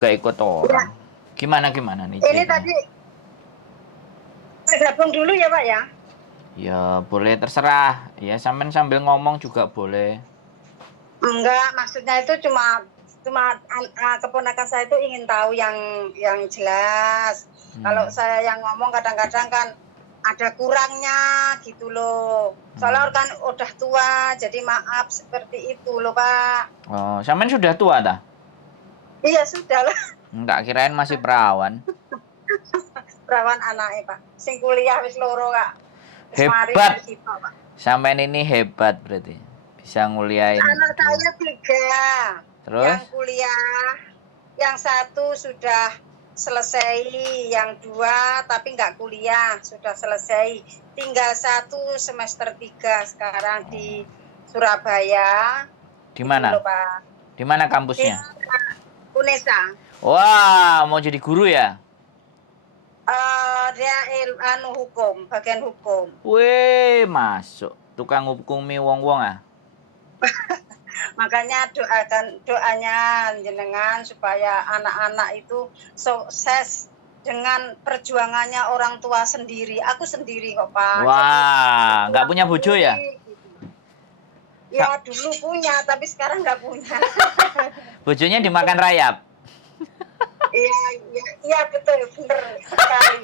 Gak ikut Ya, orang. Gimana nih ini ceritanya? tadi saya gabung dulu ya Pak ya. Ya boleh terserah. Ya sambil ngomong juga boleh. Enggak, maksudnya itu cuma cuma keponakan saya itu ingin tahu yang jelas. Kalau saya yang ngomong kadang-kadang kan ada kurangnya gitu loh. Soalnya kan udah tua, jadi maaf seperti itu loh Pak. Oh, sampean sudah tua dah? Iya sudah lah, Enggak, kirain masih perawan. perawan anaknya Pak. Sing kuliah wis loro Kak. Wis mari Hebat. situ Pak. Sampean ini hebat berarti. Bisa nguliahin Anak dua. saya 3, Terus? yang kuliah, yang satu sudah selesai, yang 2 tapi nggak kuliah, sudah selesai. Tinggal 1 semester 3 sekarang di Surabaya. Di Itu mana? loh Pak. Di mana Di kampusnya? Unesa. Wah, mau jadi guru ya? Dia hukum, bagian hukum. Weh, masuk. Tukang hukumi wong-wong ah. Makanya doanya jenengan supaya anak-anak itu sukses dengan perjuangannya orang tua sendiri. Aku sendiri kok Pak. Wah, nggak punya bojo ya? Ya dulu punya, tapi sekarang nggak punya. Bojonya dimakan rayap. Iya, iya betul, bener sekali.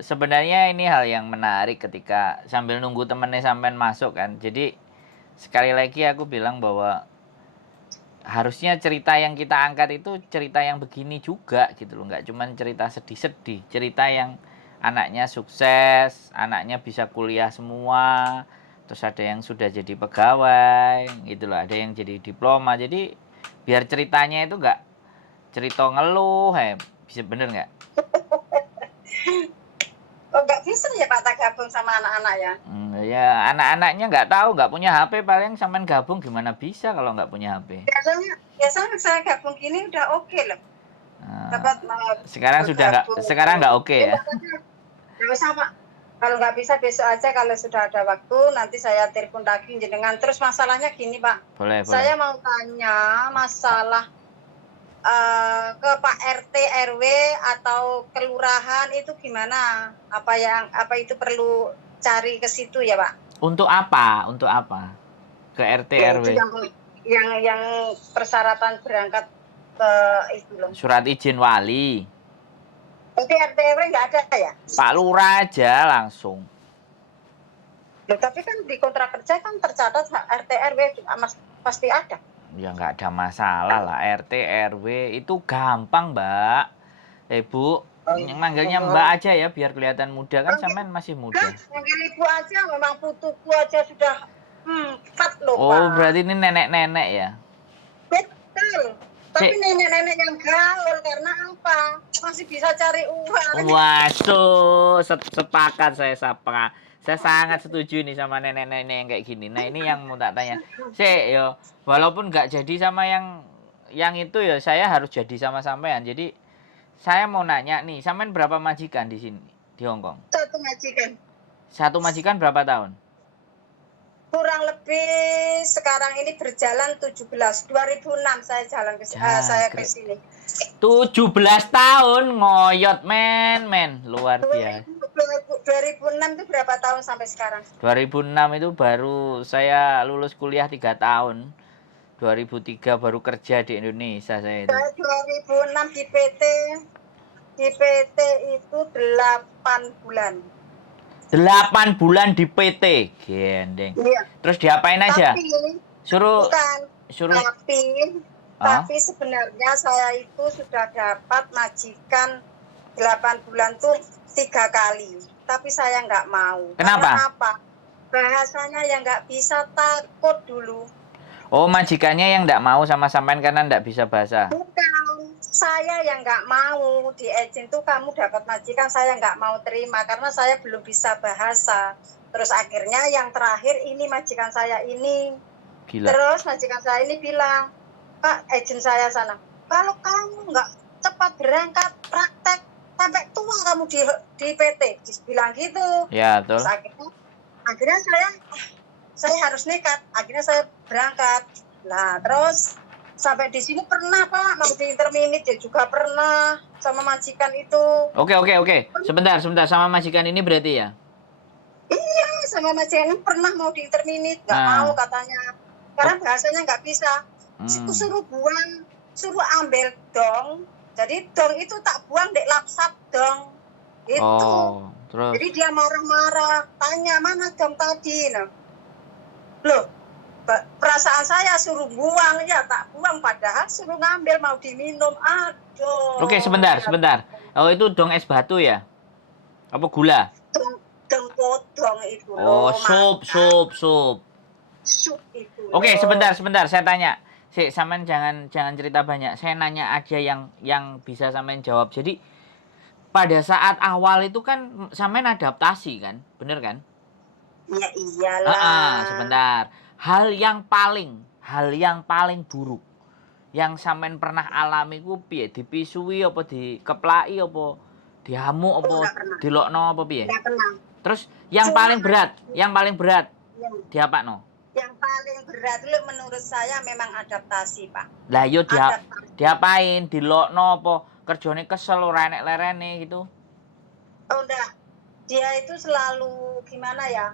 Sebenarnya ini hal yang menarik ketika sambil nunggu temennya sampean masuk kan. Jadi sekali lagi aku bilang bahwa harusnya cerita yang kita angkat itu cerita yang begini juga gitu loh. Nggak cuma cerita sedih-sedih. Cerita yang anaknya sukses, anaknya bisa kuliah semua. Terus ada yang sudah jadi pegawai gitu loh. Ada yang jadi diploma. Jadi biar ceritanya itu nggak cerita ngeluh. Bisa bener nggak? Oh, nggak bisa ya Pak tak gabung sama anak-anak ya? Ya anak-anaknya nggak tahu, nggak punya HP, paling sampean gabung gimana bisa kalau nggak punya HP. Biasanya saya gabung gini udah oke loh. Dapat Sekarang nggak oke ya? Nggak usah Pak. Kalau nggak bisa besok aja, kalau sudah ada waktu nanti saya telepon lagi jenengan. Terus masalahnya gini Pak. Boleh. Saya mau tanya masalah ke Pak RT RW atau kelurahan itu gimana? Apa itu perlu cari ke situ ya Pak? Untuk apa? Ke RT Ya, RW. itu yang persyaratan berangkat ke itu loh. Surat izin wali. Nanti RT RW nggak ada ya? Pak Lurah aja langsung. Loh, tapi kan di kontrak kerja kan tercatat RT RW pasti ada. Ya nggak ada masalah lah, RT RW itu gampang Mbak. Bu, manggilnya Mbak aja ya biar kelihatan muda kan, sampean masih muda. Manggil ibu aja, memang putuku aja sudah 4 loh Pak. Oh berarti ini nenek-nenek ya? Betul. Tapi nenek-nenek yang gaul karena apa? Masih bisa cari uang. Waduh, sepakat saya sapa. Saya sangat setuju nih sama nenek-nenek yang kayak gini. Nah ini yang mau tak tanya. Yo, walaupun nggak jadi sama yang itu ya, saya harus jadi sama sampean. Jadi saya mau nanya nih, sampean berapa majikan di sini di Hongkong? 1 majikan. 1 majikan berapa tahun? Kurang lebih sekarang ini berjalan 17. 2006 saya jalan ke sini. 17 tahun ngoyot men luar biasa. 2006 itu berapa tahun sampai sekarang? 2006 itu baru saya lulus kuliah 3 tahun. 2003 baru kerja di Indonesia saya itu. 2006 di PT itu 8 bulan. 8 bulan di PT, gendeng. Iya. Terus diapain aja? Tapi sebenarnya saya itu sudah dapat majikan 8 bulan tuh 3 kali. Tapi saya nggak mau. Kenapa? Karena apa? Bahasanya yang nggak bisa, takut dulu. Oh, majikannya yang nggak mau sama sampean karena nggak bisa bahasa? Bukan. Saya yang nggak mau di agent tuh kamu dapat majikan, saya nggak mau terima karena saya belum bisa bahasa. Terus akhirnya yang terakhir ini majikan saya ini. Gila. Terus majikan saya ini bilang, Pak, agent saya sana, kalau kamu nggak cepat berangkat praktek sampai tua kamu di PT, bilang gitu. Ya, betul. Terus akhirnya saya harus nekat. Akhirnya saya berangkat. Nah, terus sampai di sini pernah Pak mau di interminit ya juga pernah sama majikan itu. Oke. Sebentar sama majikan ini berarti ya? Iya, sama majikan ini pernah mau di interminit, nggak mau katanya. Karena bahasanya nggak bisa. Suruh buang, suruh ambil dong. Jadi dong itu tak buang dek lapsap dong. Itu. Terus. Jadi dia marah-marah, tanya mana dong tadi. Nah. Loh, perasaan saya suruh buang ya tak buang padahal suruh ngambil mau diminum. Aduh. Oke, sebentar. Oh, itu dong es batu ya? Apa gula? Dong podong itu loh. Sup. Sup itu. Oke, sebentar. Saya tanya. Sampean jangan cerita banyak. Saya nanya aja yang bisa sampean jawab. Jadi pada saat awal itu kan sampean adaptasi kan? Bener kan? Ya iyalah. Sebentar. Hal yang paling buruk yang sampean pernah alami ku piye? Dipisui apa dikeplaki apa dihamuk apa dilokno apa piye? Enggak pernah. Terus yang paling berat diapakno? Yang paling berat itu menurut saya memang adaptasi, Pak. Lah yo diapain? Dilokno apa kerjane kesel ora enek lerene gitu? Oh enggak. Dia itu selalu gimana ya?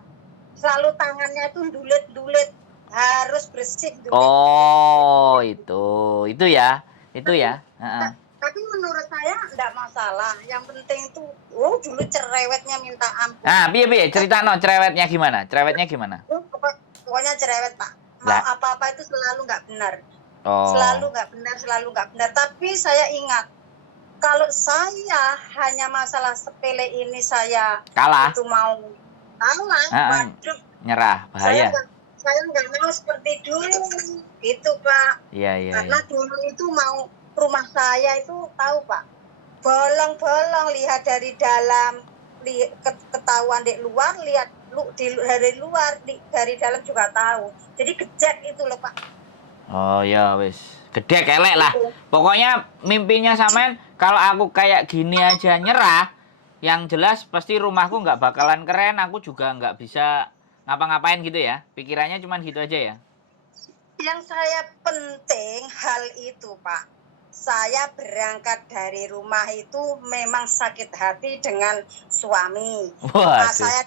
Selalu tangannya itu dulet-dulet, harus bersih dulet. Oh, itu ya. Tapi menurut saya enggak masalah. Yang penting itu dulu cerewetnya minta ampun. Nah, piye ceritano cerewetnya gimana? Pokoknya cerewet, Pak. Mau apa-apa itu selalu enggak benar. Selalu enggak benar. Tapi saya ingat kalau saya hanya masalah sepele ini saya kalah. Itu mau kalah, waduh, nyerah, bahaya. Saya nggak mau seperti dulu, gitu Pak. Iya. Karena dulu itu mau rumah saya itu tahu Pak, bolong-bolong lihat dari dalam, ketahuan di luar, lihat dari luar, dari dalam juga tahu. Jadi gejek itu loh Pak. Oh ya wis, gede kelek lah. Pokoknya mimpinya sampean kalau aku kayak gini aja nyerah. Yang jelas pasti rumahku nggak bakalan keren, aku juga nggak bisa ngapa-ngapain gitu ya. Pikirannya cuman gitu aja ya. Yang saya penting hal itu Pak. Saya berangkat dari rumah itu memang sakit hati dengan suami. Nah, saya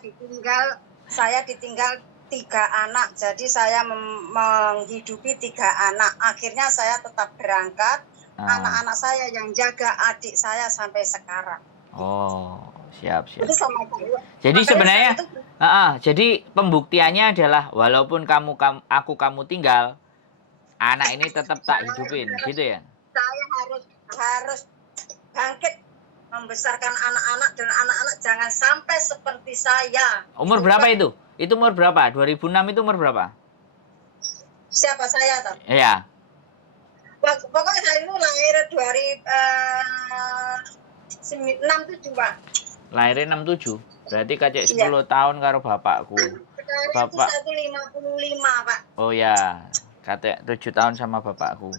ditinggal 3 anak. Jadi saya menghidupi 3 anak. Akhirnya saya tetap berangkat. Anak-anak saya yang jaga adik saya sampai sekarang. Oh, siap. Jadi sebenarnya, jadi pembuktiannya adalah walaupun kamu tinggal, anak ini tetap tak hidupin, gitu ya? Saya harus bangkit membesarkan anak-anak dan anak-anak jangan sampai seperti saya. Umur berapa itu? Itu umur berapa? 2006 itu umur berapa? Siapa saya toh? Iya. Pokoknya saya itu lahir 67 Pak. Lahirnya 67. Berarti kacek 10 tahun karo bapakku. Bapak 155 Pak. Oh ya, kacek 7 tahun sama bapakku.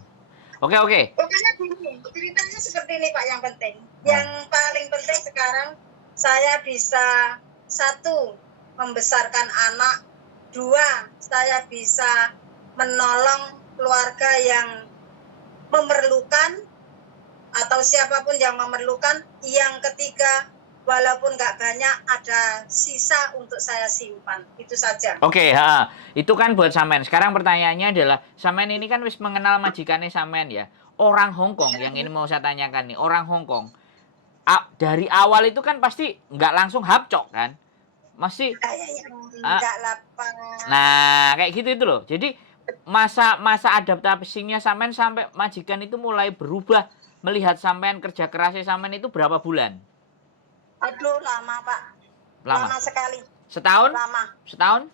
Oke. Pokoknya gini, ceritanya seperti ini Pak yang penting. Yang paling penting sekarang saya bisa 1 membesarkan anak, 2 saya bisa menolong keluarga yang memerlukan atau siapapun yang memerlukan. Yang ketiga, walaupun nggak banyak, ada sisa untuk saya simpan. Itu saja. Oke, itu kan buat sampean. Sekarang pertanyaannya adalah, sampean ini kan wis mengenal majikannya sampean ya. Orang Hong Kong yang ini mau saya tanyakan nih, orang Hong Kong. Dari awal itu kan pasti nggak langsung hapcok kan? Masih enggak lapang. Nah, kayak gitu itu loh. Jadi masa adaptasinya sampean sampai majikan itu mulai berubah melihat sampean kerja kerasnya sampean itu berapa bulan? Aduh, lama Pak. Lama sekali. Setahun? Lama. Setahun?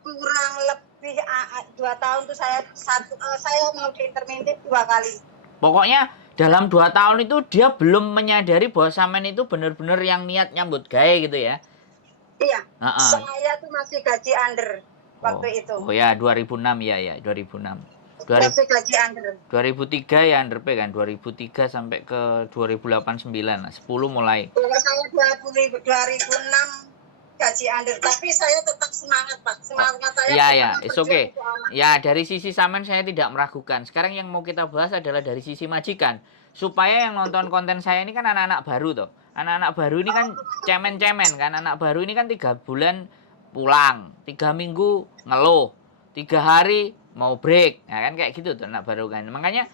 Kurang lebih 2 tahun tuh saya mau diinterminate 2 kali. Pokoknya dalam 2 tahun itu dia belum menyadari bahwa sampean itu benar-benar yang niat nyambut gawe gitu ya. Iya. Heeh. Saya tuh masih gaji under Oh. waktu itu. Oh ya 2006 ya 2006. Masih gaji under. 2003 ya under P kan 2003 sampai ke 2008 9 lah 10 mulai. Kalau saya 2006 gaji under, tapi saya tetap semangat Pak. Semangat saya. Iya ya, it's okay. untuk anak. Ya dari sisi sampean saya tidak meragukan. Sekarang yang mau kita bahas adalah dari sisi majikan. Supaya yang nonton konten saya ini kan anak-anak baru toh. Anak-anak baru ini kan cemen-cemen kan. Anak baru ini kan 3 bulan pulang, 3 minggu ngeluh, 3 hari mau break. Nah kan kayak gitu tuh anak baru kan. Makanya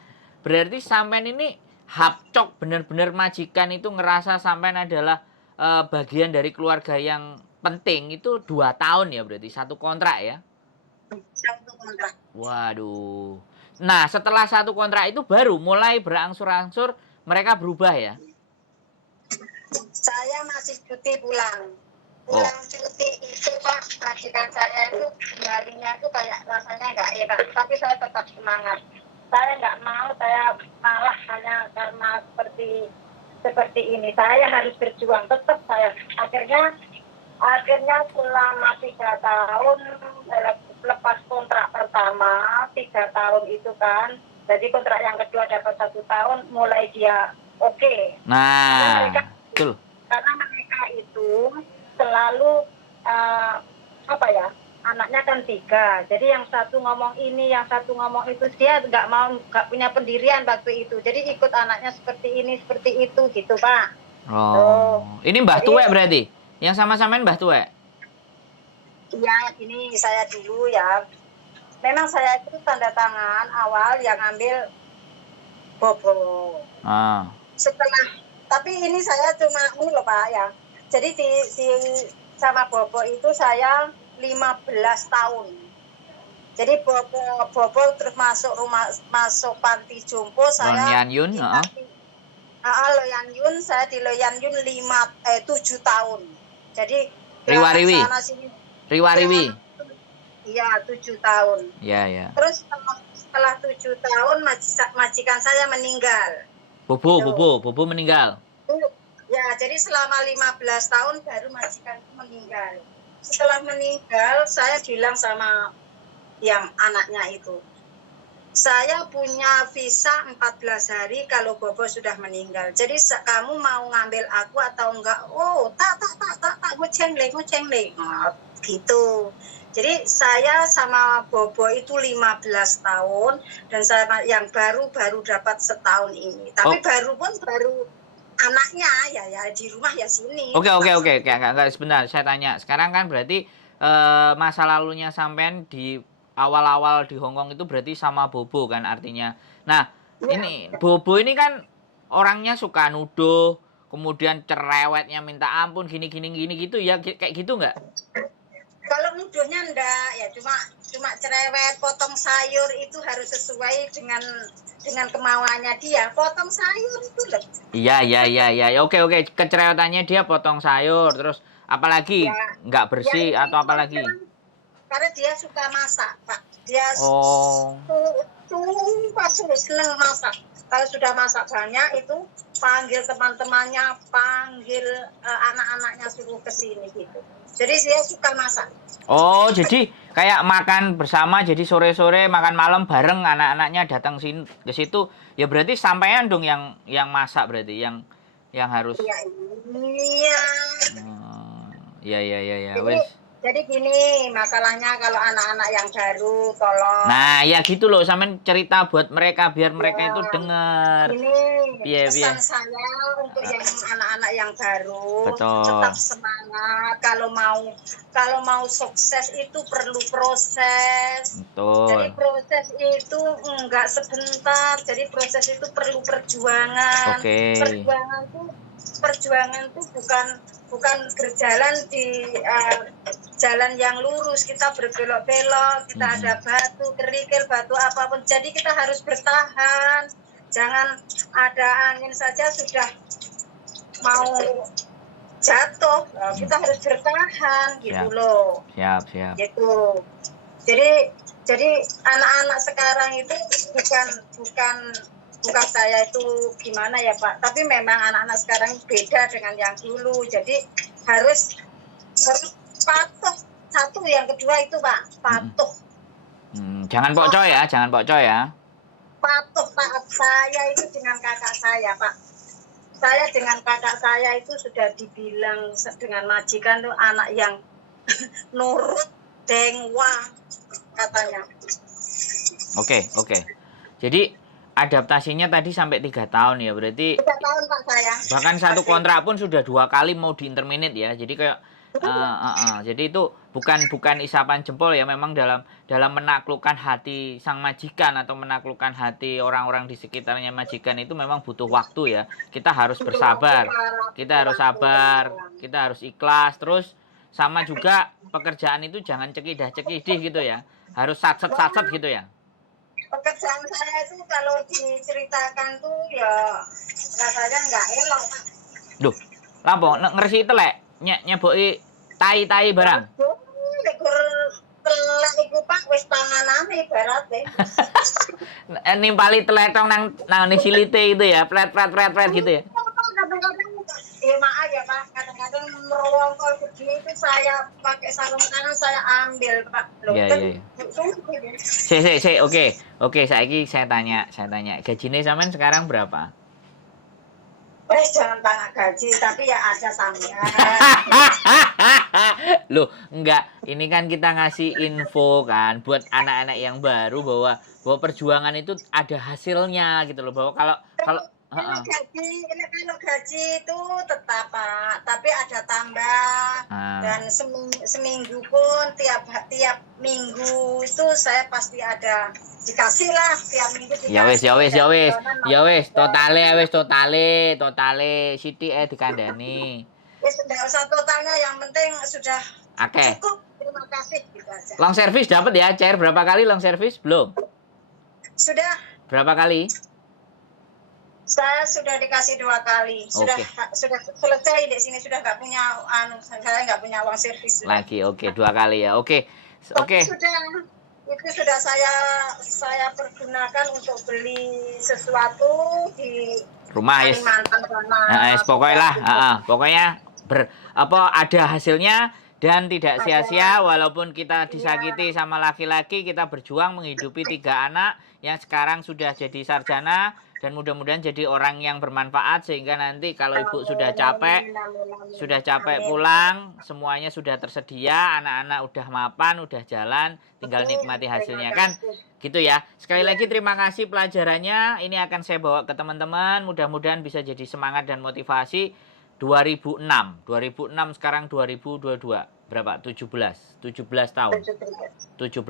berarti sampean ini hapcok bener-bener majikan itu ngerasa sampean adalah bagian dari keluarga yang penting itu 2 tahun ya berarti 1 kontrak ya. 1 kontrak. Waduh. Nah setelah 1 kontrak itu baru mulai berangsur-angsur mereka berubah ya. Saya masih cuti pulang. Pulang cuti itu Pak, majikan saya itu harinya itu kayak rasanya nggak enak. Tapi saya tetap semangat. Saya nggak mau, saya malah hanya karena seperti ini. Saya harus berjuang, tetap saya. Akhirnya selama 3 tahun lepas kontrak pertama 3 tahun itu kan, jadi kontrak yang kedua dapat 1 tahun, mulai dia oke. Nah, betul. Karena mereka itu selalu anaknya kan 3, jadi yang satu ngomong ini, yang satu ngomong itu, dia nggak punya pendirian waktu itu, jadi ikut anaknya seperti ini seperti itu gitu Pak. Oh, ini Mbah Tuwek berarti? Yang sama-samain Mbah Tuwek? Iya, ini saya dulu ya. Memang saya itu tanda tangan awal yang ambil Bobo. Tapi ini saya cuma ini loh Pak ya. Jadi sama Bobo itu saya 15 tahun. Jadi Bobo terus masuk panti jompo saya. Loyan Yun, Loyan Yun, saya di Loyan Yun 7 tahun. Jadi Riwariwi. Iya, 7 tahun. Iya. Terus setelah 7 tahun majikan saya meninggal. Bobo meninggal. Ya, jadi selama 15 tahun baru majikan meninggal. Setelah meninggal, saya bilang sama yang anaknya itu, saya punya visa 14 hari kalau Bobo sudah meninggal. Jadi kamu mau ngambil aku atau enggak? Oh, tak, ngoceng le. Nah, gitu. Jadi saya sama Bobo itu 15 tahun dan sama yang baru dapat setahun ini. Tapi baru anaknya ya di rumah ya sini. Oke. Enggak sebentar, saya tanya. Sekarang kan berarti masa lalunya sampean di awal-awal di Hongkong itu berarti sama Bobo kan artinya. Nah, ini Bobo ini kan orangnya suka nuduh, kemudian cerewetnya minta ampun gini gitu ya, kayak gitu enggak? Kalau nuduhnya enggak, ya cuma cerewet, potong sayur itu harus sesuai dengan kemauannya dia. Potong sayur itu loh. Iya. Oke. Kecerewetannya dia potong sayur, terus apalagi enggak bersih atau apalagi? Karena dia suka masak, Pak. Dia seneng masak. Kalau sudah masak banyak itu panggil teman-temannya, panggil anak-anaknya suruh ke sini gitu. Jadi dia suka masak. Oh, jadi kayak makan bersama, jadi sore-sore makan malam bareng anak-anaknya datang ke situ. Ya berarti sampean dong yang masak berarti yang harus. Iya. Wes. Jadi gini, masalahnya kalau anak-anak yang baru tolong. Nah, ya gitu loh, sampean cerita buat mereka biar mereka itu dengar. Ini pesan saya untuk yang anak-anak yang baru. Betul. Tetap semangat. Kalau mau sukses itu perlu proses. Betul. Jadi proses itu enggak sebentar. Jadi proses itu perlu perjuangan. Oke. Perjuangan tuh bukan berjalan di jalan yang lurus, kita berbelok-belok, kita ada batu, kerikil, batu apapun. Jadi kita harus bertahan. Jangan ada angin saja sudah mau jatuh. Kita harus bertahan gitu loh. Siap. Gitu. Jadi anak-anak sekarang itu bukan bukan saya itu gimana ya Pak, tapi memang anak-anak sekarang beda dengan yang dulu, jadi harus patuh. Satu, yang kedua itu Pak, patuh. Jangan pokcoy ya, jangan pokcoy ya. Patuh Pak, saya itu dengan kakak saya Pak. Saya dengan kakak saya itu sudah dibilang dengan majikan tuh anak yang nurut, dengwa katanya. Oke. Jadi adaptasinya tadi sampai 3 tahun ya, berarti 3 tahun Pak saya. bahkan satu kontrak pun sudah 2 kali mau diinterminate ya. Jadi kayak jadi itu bukan isapan jempol ya, memang dalam menaklukkan hati sang majikan atau menaklukkan hati orang-orang di sekitarnya majikan itu memang butuh waktu ya. Kita harus bersabar, kita harus sabar, kita harus ikhlas. Terus sama juga pekerjaan itu jangan cekidah-cekidih gitu ya, harus satset gitu ya. Pekerjaan saya itu kalau diceritakan tuh ya rasanya nggak elok Pak. Duh, lapo ngersi telek nyeboki tai barang. Likur telek iku Pak wis panganane ibarate. Nimpali teletong nang silite itu ya, pret gitu ya. Kadang-kadang ya maaf ya Pak, kadang-kadang merongkol begini itu saya pakai sarung tangan saya ambil Pak. Loh, Iya. Oke, saiki saya tanya. Gajine sampean sekarang berapa? Jangan tanya gaji, tapi ya ada sampean. Loh, enggak. Ini kan kita ngasih info kan buat anak-anak yang baru bahwa perjuangan itu ada hasilnya gitu loh. Bahwa kalau Kalau gaji itu tetap Pak, tapi ada tambah. Dan seminggu pun tiap minggu itu saya pasti ada dikasih lah tiap minggu dikasih. Ya wis, totale sithik dikandani. Ya sudah usah totalnya, yang penting sudah Oke. cukup. Terima kasih gitu aja. Long service dapat ya, cair berapa kali long service? Belum. Sudah. Berapa kali? Saya sudah dikasih 2 kali. Sudah selesai di sini, sudah nggak punya saya nggak punya uang servis. Lagi 2 kali ya. Oke. Itu sudah saya pergunakan untuk beli sesuatu di rumah ya. Pokoknya ada hasilnya dan tidak sia-sia walaupun kita disakiti sama laki-laki, kita berjuang menghidupi 3 anak yang sekarang sudah jadi sarjana dan mudah-mudahan jadi orang yang bermanfaat sehingga nanti kalau ibu sudah capek pulang, semuanya sudah tersedia, anak-anak udah mapan, udah jalan, tinggal nikmati hasilnya kan. Gitu ya. Sekali lagi terima kasih pelajarannya. Ini akan saya bawa ke teman-teman, mudah-mudahan bisa jadi semangat dan motivasi. 2006 sekarang 2022 berapa? 17 tahun 17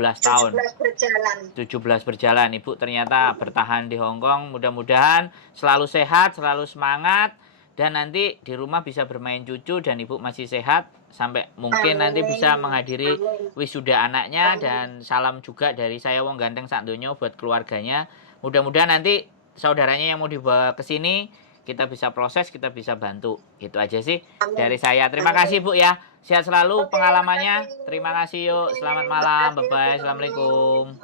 berjalan ibu ternyata bertahan di Hong Kong. Mudah-mudahan selalu sehat, selalu semangat, dan nanti di rumah bisa bermain cucu dan ibu masih sehat sampai mungkin nanti bisa menghadiri wisuda anaknya. Dan salam juga dari saya wong ganteng sak donya buat keluarganya. Mudah-mudahan nanti saudaranya yang mau dibawa ke sini kita bisa proses, kita bisa bantu. Itu aja sih dari saya. Terima kasih Bu ya. Sehat selalu pengalamannya. Terima kasih yuk. Selamat malam. Bye-bye. Assalamualaikum.